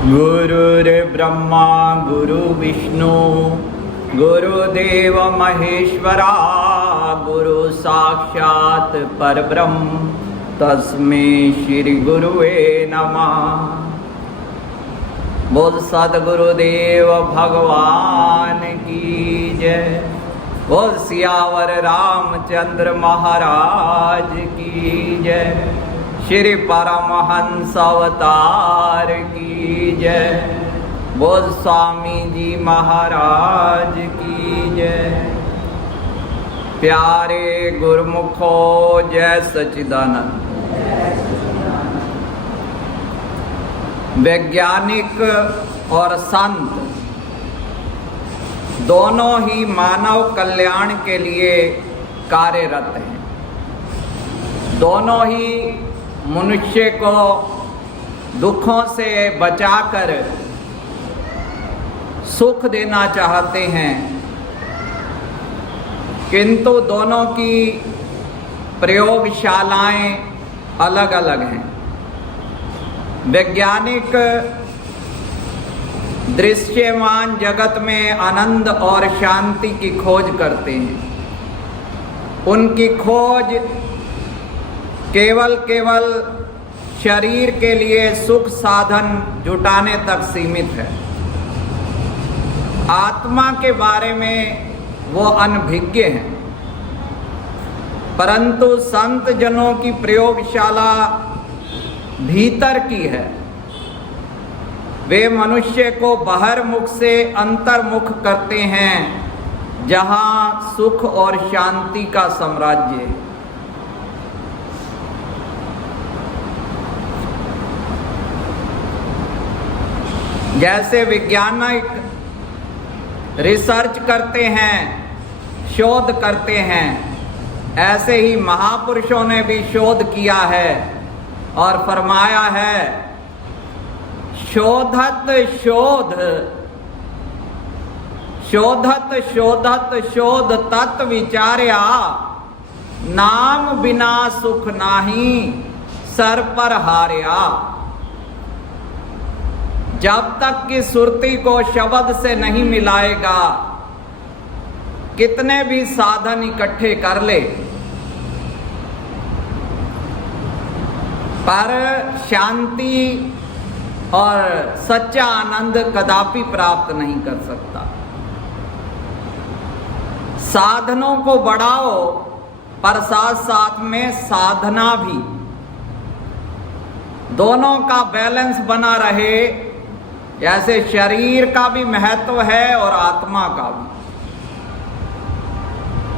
गुरुर्ब्रह्मा गुरुविष्णु गुरुदेव महेश्वरा गुरु साक्षात् परब्रह्म तस्मै श्री गुरुवे नमः। बोल सद्गुरुदेव भगवान की जय। बोल सियावर रामचंद्र महाराज की जय। श्री परमहंस अवतार की जय। बोल स्वामी जी महाराज की जय। प्यारे गुरुमुखो जय सच्चिदानंद। वैज्ञानिक और संत दोनों ही मानव कल्याण के लिए कार्यरत हैं। दोनों ही मनुष्य को दुखों से बचाकर सुख देना चाहते हैं, किंतु दोनों की प्रयोगशालाएं अलग अलग हैं। वैज्ञानिक दृश्यमान जगत में आनंद और शांति की खोज करते हैं। उनकी खोज केवल शरीर के लिए सुख साधन जुटाने तक सीमित है। आत्मा के बारे में वो अनभिज्ञ हैं। परंतु संत जनों की प्रयोगशाला भीतर की है। वे मनुष्य को बहिर्मुख से अंतर्मुख करते हैं, जहां सुख और शांति का साम्राज्य है। जैसे वैज्ञानिक रिसर्च करते हैं, शोध करते हैं, ऐसे ही महापुरुषों ने भी शोध किया है और फरमाया है, शोधत शोध शोधत शोधत शोध तत् विचार्या नाम बिना सुख नाही सर पर हार्या। जब तक कि सुरती को शब्द से नहीं मिलाएगा, कितने भी साधन इकट्ठे कर ले, पर शांति और सच्चा आनंद कदापि प्राप्त नहीं कर सकता। साधनों को बढ़ाओ, पर साथ साथ में साधना भी, दोनों का बैलेंस बना रहे। जैसे शरीर का भी महत्व है और आत्मा का भी।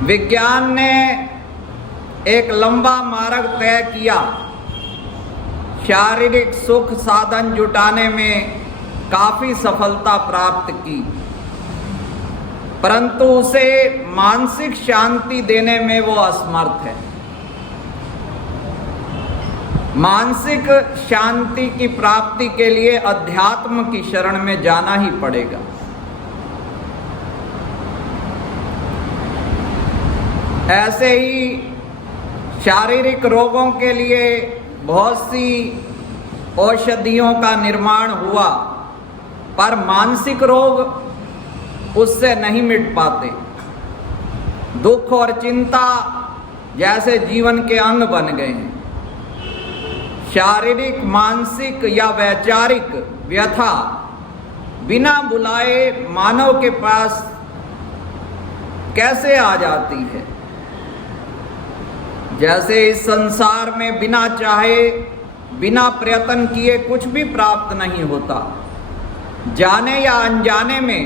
विज्ञान ने एक लंबा मार्ग तय किया, शारीरिक सुख साधन जुटाने में काफी सफलता प्राप्त की, परंतु उसे मानसिक शांति देने में वो असमर्थ है। मानसिक शांति की प्राप्ति के लिए अध्यात्म की शरण में जाना ही पड़ेगा। ऐसे ही शारीरिक रोगों के लिए बहुत सी औषधियों का निर्माण हुआ, पर मानसिक रोग उससे नहीं मिट पाते। दुख और चिंता जैसे जीवन के अंग बन गए हैं। शारीरिक, मानसिक या वैचारिक व्यथा बिना बुलाए मानव के पास कैसे आ जाती है। जैसे इस संसार में बिना चाहे, बिना प्रयत्न किए कुछ भी प्राप्त नहीं होता। जाने या अनजाने में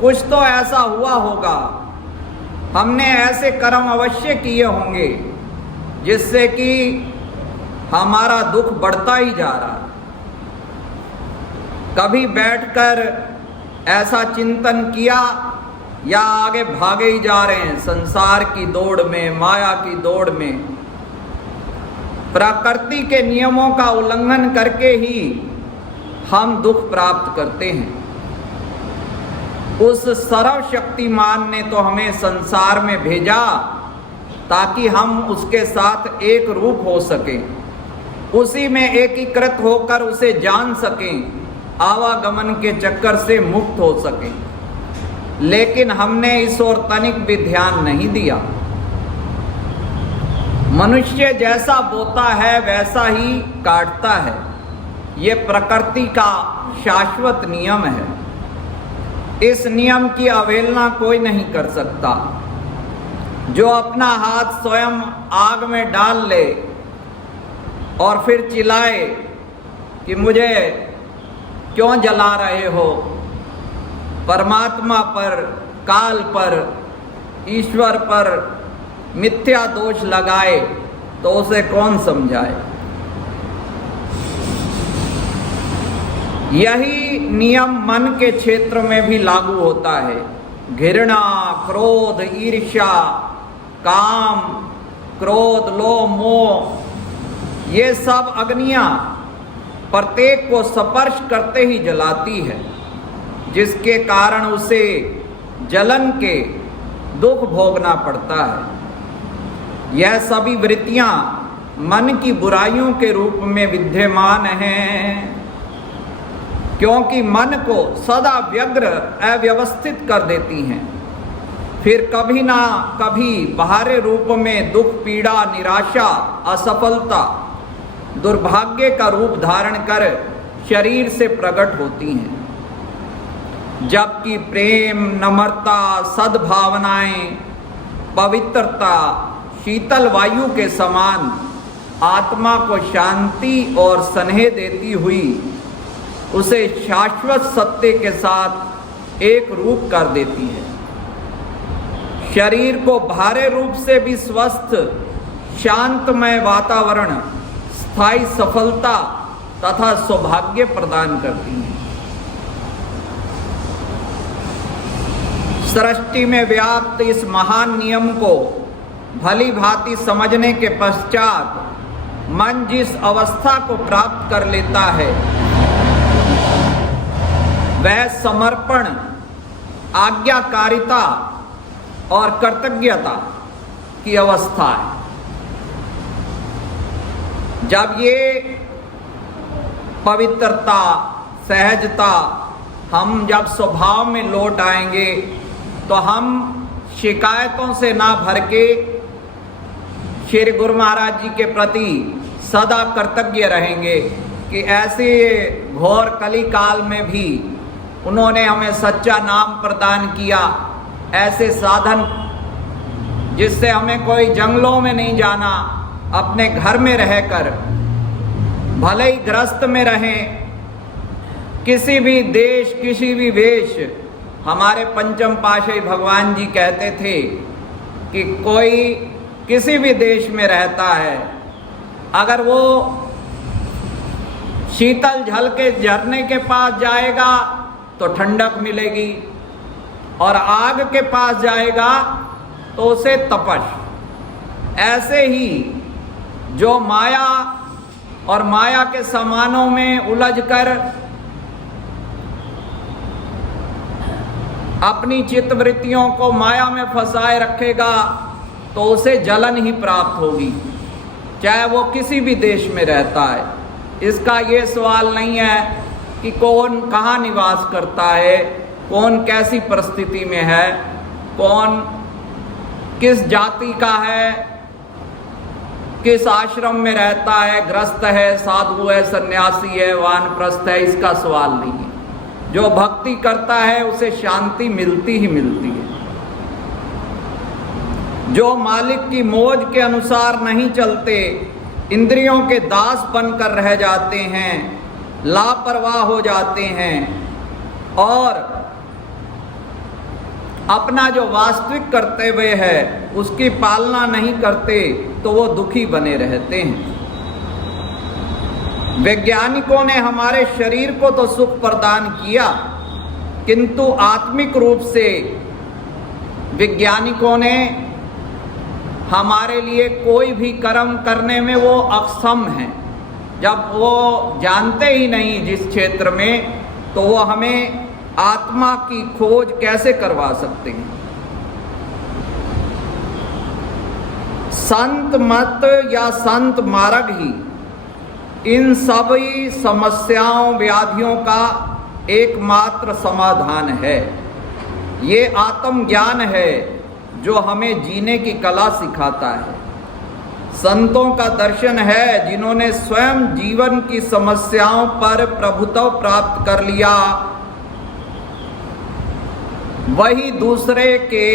कुछ तो ऐसा हुआ होगा, हमने ऐसे कर्म अवश्य किए होंगे जिससे कि हमारा दुख बढ़ता ही जा रहा है। कभी बैठकर ऐसा चिंतन किया या आगे भागे ही जा रहे हैं संसार की दौड़ में, माया की दौड़ में। प्रकृति के नियमों का उल्लंघन करके ही हम दुख प्राप्त करते हैं। उस सर्वशक्तिमान ने तो हमें संसार में भेजा ताकि हम उसके साथ एक रूप हो सकें, उसी में एकीकृत होकर उसे जान सकें आवागमन के चक्कर से मुक्त हो सके। लेकिन हमने इस ओर तनिक भी ध्यान नहीं दिया। मनुष्य जैसा बोता है वैसा ही काटता है, ये प्रकृति का शाश्वत नियम है। इस नियम की अवहेलना कोई नहीं कर सकता। जो अपना हाथ स्वयं आग में डाल ले और फिर चिल्लाए कि मुझे क्यों जला रहे हो, परमात्मा पर, काल पर, ईश्वर पर मिथ्या दोष लगाए तो उसे कौन समझाए। यही नियम मन के क्षेत्र में भी लागू होता है। घृणा, क्रोध, ईर्ष्या, काम, क्रोध, लोभ, मोह, ये सब अग्नियां प्रत्येक को स्पर्श करते ही जलाती है, जिसके कारण उसे जलन के दुख भोगना पड़ता है। यह सभी वृत्तियां मन की बुराइयों के रूप में विद्यमान हैं, क्योंकि मन को सदा व्यग्र अव्यवस्थित कर देती हैं। फिर कभी ना कभी बाहरी रूप में दुख, पीड़ा, निराशा, असफलता, दुर्भाग्य का रूप धारण कर शरीर से प्रकट होती हैं। जबकि प्रेम, नम्रता, सद्भावनाएं, पवित्रता शीतल वायु के समान आत्मा को शांति और स्नेह देती हुई उसे शाश्वत सत्य के साथ एक रूप कर देती है। शरीर को बाहरी रूप से भी स्वस्थ, शांतमय वातावरण, स्थायी सफलता तथा सौभाग्य प्रदान करती है। सृष्टि में व्याप्त इस महान नियम को भली भांति समझने के पश्चात मन जिस अवस्था को प्राप्त कर लेता है वह समर्पण, आज्ञाकारिता और कृतज्ञता की अवस्था है। जब ये पवित्रता, सहजता हम जब स्वभाव में लौट आएंगे तो हम शिकायतों से ना भर के श्री गुरु महाराज जी के प्रति सदा कृतज्ञ रहेंगे कि ऐसे घोर कली काल में भी उन्होंने हमें सच्चा नाम प्रदान किया, ऐसे साधन जिससे हमें कोई जंगलों में नहीं जाना, अपने घर में रहकर भले ही ग्रस्त में रहें, किसी भी देश, किसी भी वेश। हमारे पंचम पातशाही भगवान जी कहते थे कि कोई किसी भी देश में रहता है, अगर वो शीतल जल के झरने के पास जाएगा तो ठंडक मिलेगी, और आग के पास जाएगा तो उसे तपश। ऐसे ही जो माया और माया के सामानों में उलझकर अपनी चित्तवृत्तियों को माया में फंसाए रखेगा तो उसे जलन ही प्राप्त होगी, चाहे वो किसी भी देश में रहता है। इसका ये सवाल नहीं है कि कौन कहाँ निवास करता है, कौन कैसी परिस्थिति में है, कौन किस जाति का है, किस आश्रम में रहता है, गृहस्थ है, साधु है, सन्यासी है, वानप्रस्थ है। इसका सवाल नहीं है। जो भक्ति करता है उसे शांति मिलती ही मिलती है। जो मालिक की मौज के अनुसार नहीं चलते, इंद्रियों के दास बनकर रह जाते हैं, लापरवाह हो जाते हैं और अपना जो वास्तविक कर्तव्य है उसकी पालना नहीं करते, तो वो दुखी बने रहते हैं। वैज्ञानिकों ने हमारे शरीर को तो सुख प्रदान किया, किंतु आत्मिक रूप से वैज्ञानिकों ने हमारे लिए कोई भी कर्म करने में वो अक्षम हैं। जब वो जानते ही नहीं जिस क्षेत्र में, तो वो हमें आत्मा की खोज कैसे करवा सकते हैं। संत मत या संत मार्ग ही इन सभी समस्याओं व्याधियों का एकमात्र समाधान है। ये आत्मज्ञान है जो हमें जीने की कला सिखाता है। संतों का दर्शन है जिन्होंने स्वयं जीवन की समस्याओं पर प्रभुत्व प्राप्त कर लिया, वही दूसरे के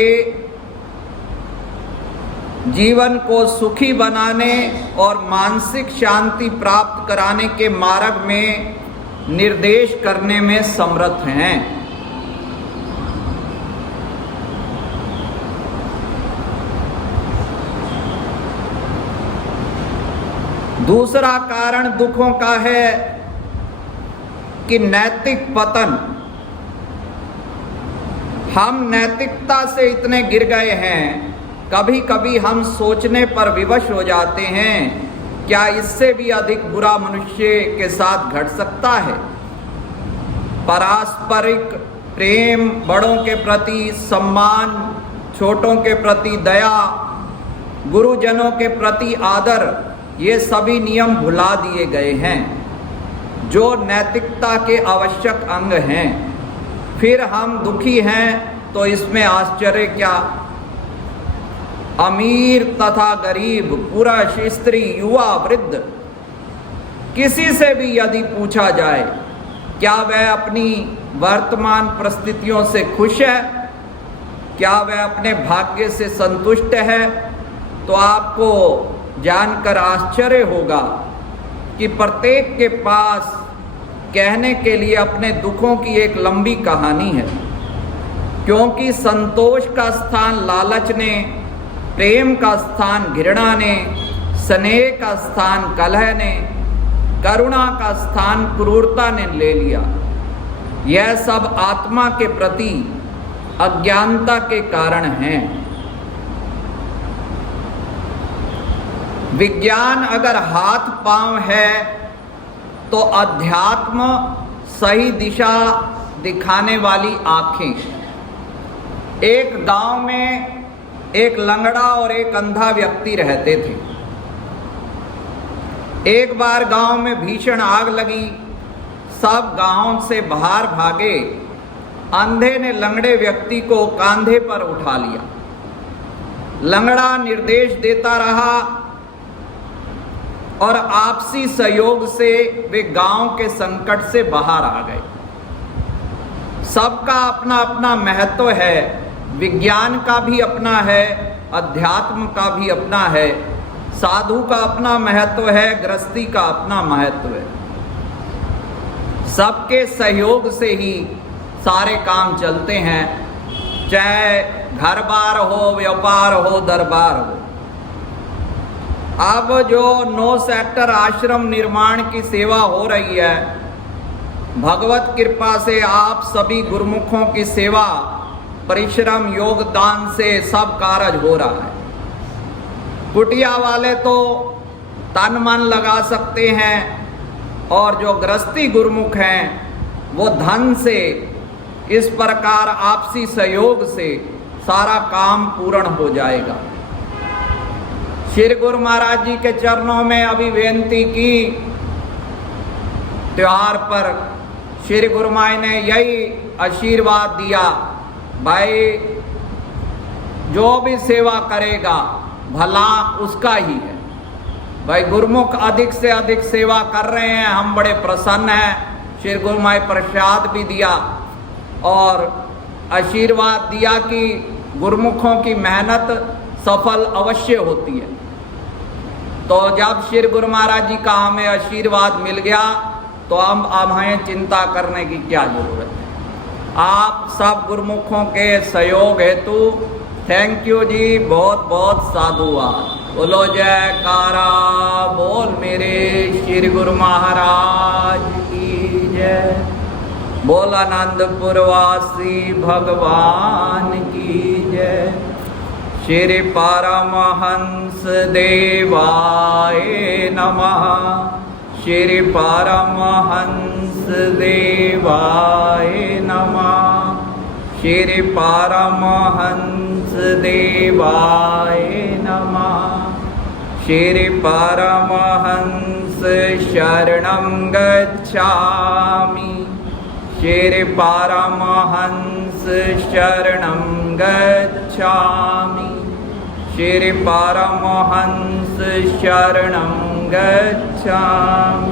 जीवन को सुखी बनाने और मानसिक शांति प्राप्त कराने के मार्ग में निर्देश करने में समर्थ हैं। दूसरा कारण दुखों का है कि नैतिक पतन। हम नैतिकता से इतने गिर गए हैं, कभी कभी हम सोचने पर विवश हो जाते हैं, क्या इससे भी अधिक बुरा मनुष्य के साथ घट सकता है। पारस्परिक प्रेम, बड़ों के प्रति सम्मान, छोटों के प्रति दया, गुरुजनों के प्रति आदर, ये सभी नियम भुला दिए गए हैं जो नैतिकता के आवश्यक अंग हैं। फिर हम दुखी हैं तो इसमें आश्चर्य क्या। अमीर तथा गरीब, पुरुष, स्त्री, युवा, वृद्ध, किसी से भी यदि पूछा जाए क्या वह अपनी वर्तमान परिस्थितियों से खुश है, क्या वह अपने भाग्य से संतुष्ट है, तो आपको जानकर आश्चर्य होगा कि प्रत्येक के पास कहने के लिए अपने दुखों की एक लंबी कहानी है। क्योंकि संतोष का स्थान लालच ने, प्रेम का स्थान घृणा ने, स्नेह का स्थान कलह ने, करुणा का स्थान क्रूरता ने ले लिया। यह सब आत्मा के प्रति अज्ञानता के कारण हैं। विज्ञान अगर हाथ पांव है तो अध्यात्म सही दिशा दिखाने वाली आंखें। एक गांव में एक लंगड़ा और एक अंधा व्यक्ति रहते थे। एक बार गांव में भीषण आग लगी, सब गांव से बाहर भागे। अंधे ने लंगड़े व्यक्ति को कांधे पर उठा लिया। लंगड़ा निर्देश देता रहा और आपसी सहयोग से वे गांव के संकट से बाहर आ गए। सबका अपना अपना महत्व है, विज्ञान का भी अपना है, अध्यात्म का भी अपना है, साधु का अपना महत्व है, गृहस्थी का अपना महत्व है। सबके सहयोग से ही सारे काम चलते हैं, चाहे घर बार हो, व्यापार हो, दरबार हो। अब जो 9 सेक्टर आश्रम निर्माण की सेवा हो रही है, भगवत कृपा से आप सभी गुरुमुखों की सेवा, परिश्रम, योगदान से सब कार्य हो रहा है। कुटिया वाले तो तन मन लगा सकते हैं और जो गृहस्थी गुरुमुख हैं वो धन से, इस प्रकार आपसी सहयोग से सारा काम पूर्ण हो जाएगा। श्री गुरु महाराज जी के चरणों में अभी बेनती की, त्योहार पर श्री गुरु माई ने यही आशीर्वाद दिया, भाई जो भी सेवा करेगा भला उसका ही है। भाई गुरुमुख अधिक से अधिक सेवा कर रहे हैं, हम बड़े प्रसन्न हैं। श्री गुरु माई प्रसाद भी दिया और आशीर्वाद दिया कि गुरुमुखों की मेहनत सफल अवश्य होती है। तो जब श्री गुरु महाराज जी का हमें आशीर्वाद मिल गया तो हम हमें चिंता करने की क्या जरूरत है। आप सब गुरुमुखों के सहयोग हेतु थैंक यू जी, बहुत बहुत साधुवाद। बोलो जयकारा बोल मेरे श्री गुरु महाराज की जय। बोल आनंदपुर वासी भगवान की जय। श्री परमहंस देवाय नमः। श्री परमहंस देवाय नमः। श्री परमहंस देवाय नमः। श्री परमहंस शरणं गच्छामि श्री परमहंस शरणं गच्छामि श्री परमहंस शरणं गच्छामि।